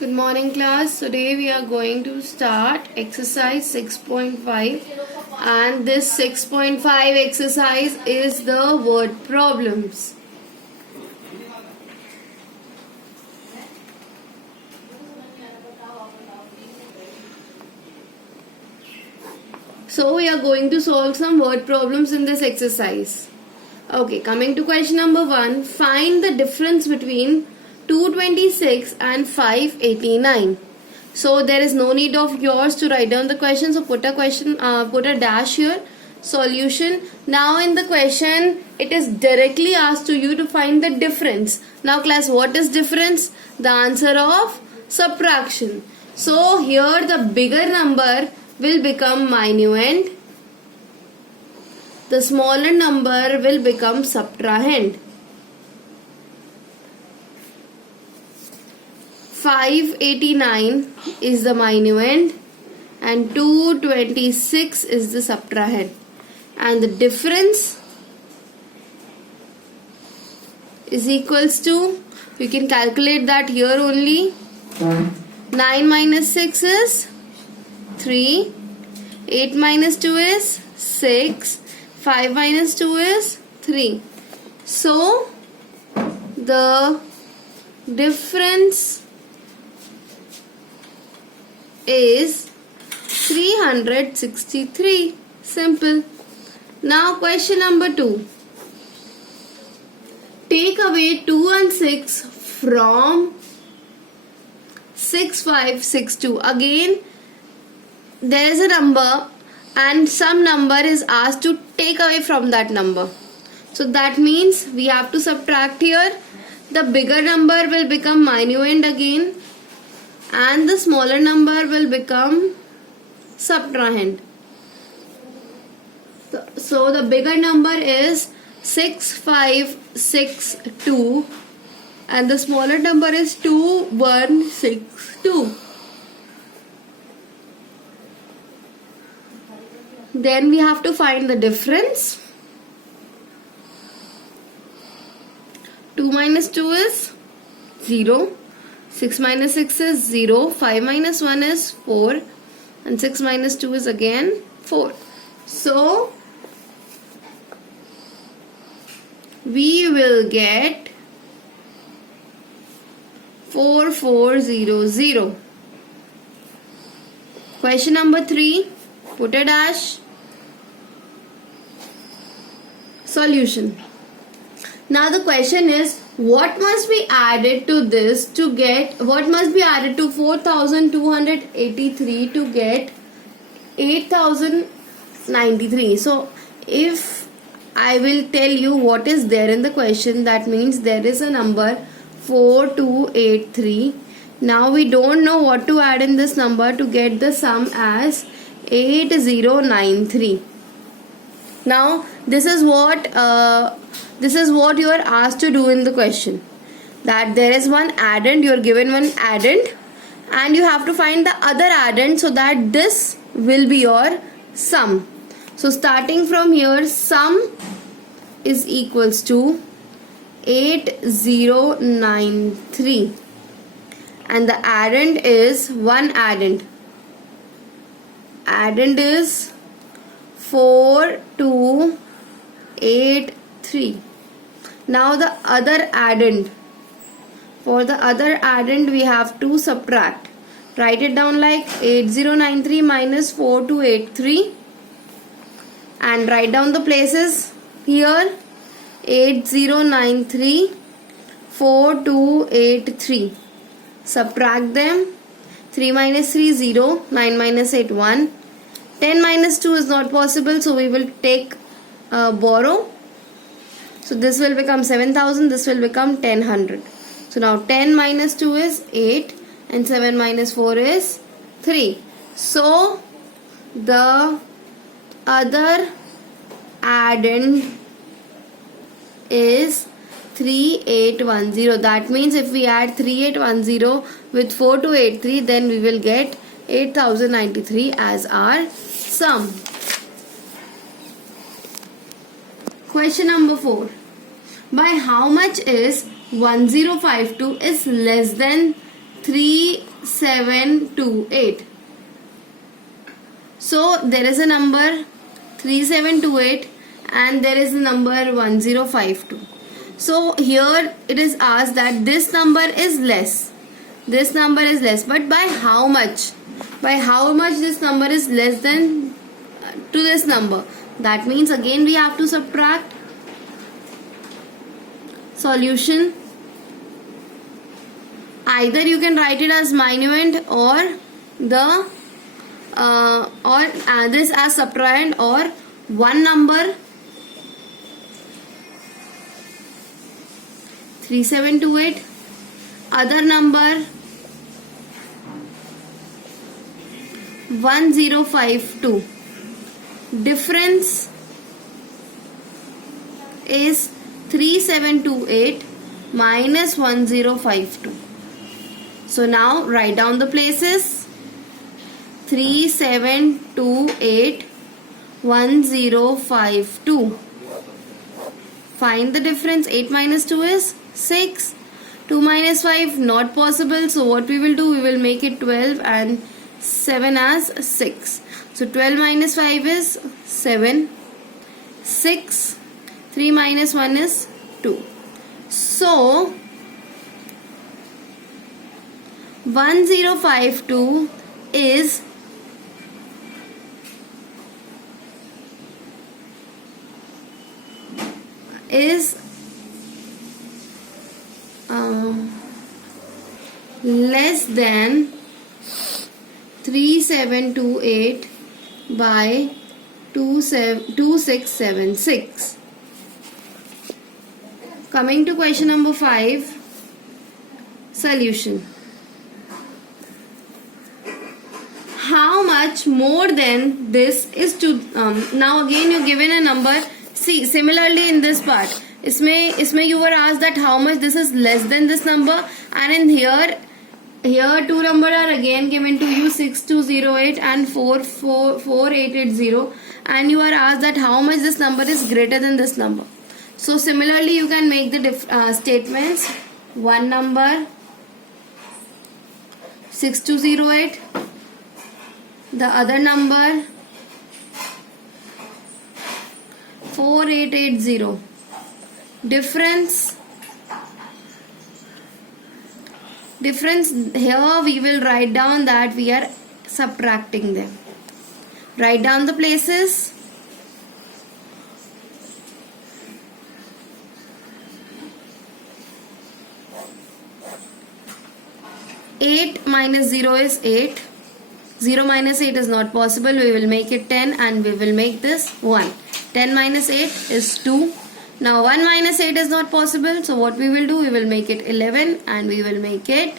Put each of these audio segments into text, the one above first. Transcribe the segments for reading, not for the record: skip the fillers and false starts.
Good morning, class. Today we are going to start exercise 6.5, and this 6.5 exercise is the word problems. So we are going to solve some word problems in this exercise. Okay, coming to question number 1. Find the difference between 226 and 589. So there is no need of yours to write down the question. So put a dash here. Solution. Now in the question, it is directly asked to you to find the difference. Now class, what is difference? The answer of subtraction. So here the bigger number will become minuend. The smaller number will become subtrahend. 589 is the minuend and 226 is the subtrahend. And the difference is equals to, you can calculate that here only. 9 minus 6 is 3. 8 minus 2 is 6. 5 minus 2 is 3. So, the difference is 363. Simple. Now, question number 2. Take away 2 and 6 from 6562. Again, there is a number and some number is asked to take away from that number. So that means we have to subtract here. The bigger number will become minuend again and the smaller number will become subtrahend. So the bigger number is 6562 and the smaller number is 2162. Then we have to find the difference. 2 minus 2 is 0. 6 minus 6 is 0. 5 minus 1 is 4. And 6 minus 2 is again 4. So, we will get 4400. Question number 3. Put a dash. Solution. Now the question is, what must be added to this to get, what must be added to 4283 to get 8093? So if I will tell you what is there in the question, that means there is a number 4283. Now we don't know what to add in this number to get the sum as 8093. Now this is what you are asked to do in the question, that there is one addend, you are given one addend and you have to find the other addend so that this will be your sum. So starting from here, sum is equals to 8093 and the addend is one addend. Addend is 4283. Now the other addend. For the other addend we have to subtract. Write it down like 8093 minus 4283 and write down the places here. 8093 4283. Subtract them. 3 minus 3 0. 9 minus 8 1. 10 minus 2 is not possible, so we will take borrow. So this will become 7000, this will become 1000. So now 10 minus 2 is 8 and 7 minus 4 is 3. So the other addend is 3810. That means if we add 3810 with 4283, then we will get 8093 as our sum. Question number 4. By how much is 1052 is less than 3728. So there is a number 3728 and there is a number 1052. So here it is asked that this number is less. This number is less, but by how much? By how much this number is less than to this number? That means again we have to subtract. Solution. Either you can write it as minuend or this as subtrahend, or one number 3728, other number 1052. Difference is 3728 minus 1052. So now write down the places. 3728 1052. Find the difference. 8 minus 2 is 6. 2 minus 5 not possible. So what we will do? We will make it 12 and 7 as 6. So 12 minus 5 is 7. 6. 3 minus 1 is 2. So 1052 is less than 3728 by 2676. Coming to question number 5, solution. How much more than this is to now again you given a number. See, similarly in this part, इसमें you were asked that how much this is less than this number, and in here two numbers are again given to you, 6208 and 4880, and you are asked that how much this number is greater than this number. So similarly you can make the statements. One number 6208, the other number 4880. Difference here we will write down that we are subtracting them. Write down the places. Eight minus 0 is 8. 0 minus 8 is not possible. We will make it 10 and we will make this 1. 10 minus 8 is 2. Now 1 minus 8 is not possible. So what we will do? We will make it 11 and we will make it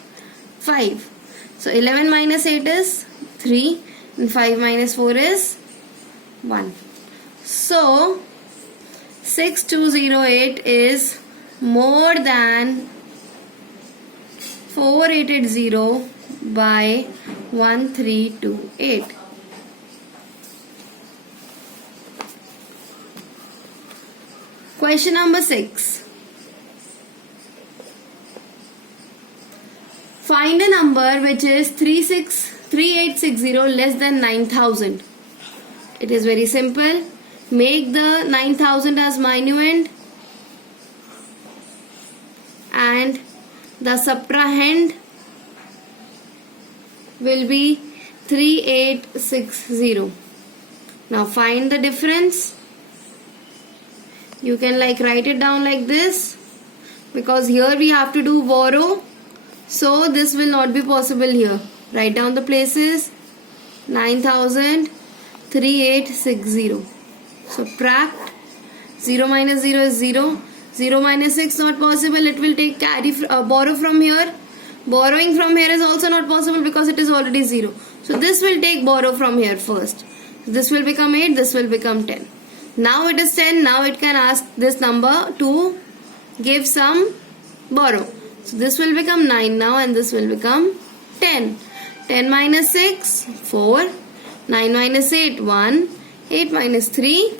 5. So 11 minus 8 is 3 and 5 minus 4 is 1. So 6208 is more than 4880 by 1328. Question number 6. Find a number which is 3860 less than 9000. It is very simple. Make the 9000 as minuend and the subtrahend will be 3860. Now find the difference. You can write it down like this, because here we have to do borrow, so this will not be possible here. Write down the places. 9000, 3860. Subtract. 0 minus 0 is 0. 0 minus 6 not possible. It will take borrow from here. Borrowing from here is also not possible because it is already 0. So this will take borrow from here first. This will become 8. This will become 10. Now it is 10. Now it can ask this number to give some borrow. So this will become 9 now and this will become 10. 10 minus 6, 4. 9 minus 8, 1. 8 minus 3,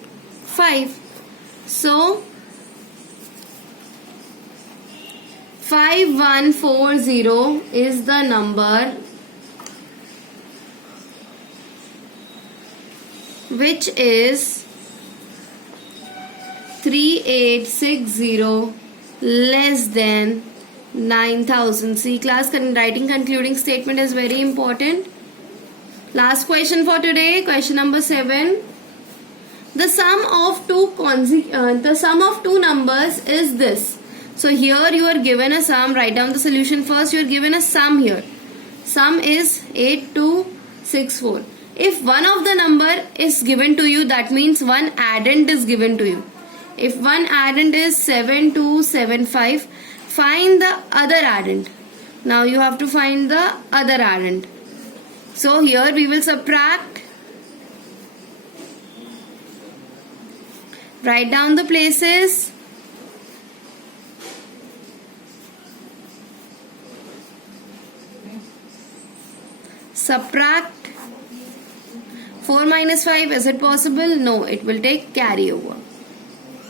5. So 5140 is the number which is 3860 less than 9000. See class, writing concluding statement is very important. Last question for today, question number 7. The sum of two numbers is this. So here you are given a sum. Write down the solution first. You are given a sum here. Sum is 8264. If one of the number is given to you, that means one addend is given to you. If one addend is 7275, find the other addend. Now you have to find the other addend. So here we will subtract. Write down the places. Subtract. 4 minus 5, is it possible? No, it will take carryover.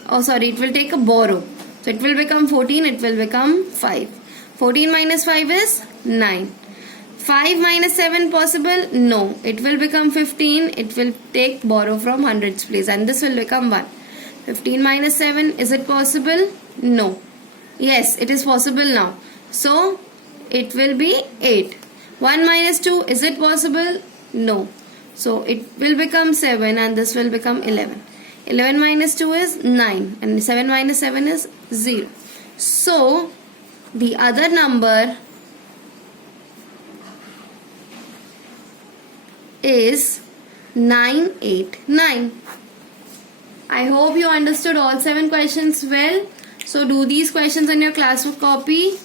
Oh sorry, it will take a borrow. So it will become 14, it will become 5. 14 minus 5 is 9. 5 minus 7 possible? No, it will become 15. It will take borrow from hundreds place and this will become 1. 15 minus 7, is it possible? No. Yes, it is possible now. So it will be 8. 1 minus 2, is it possible? No. So it will become 7 and this will become 11. 11 minus 2 is 9 and 7 minus 7 is 0. So the other number is 989. I hope you understood all 7 questions well. So do these questions in your classwork copy.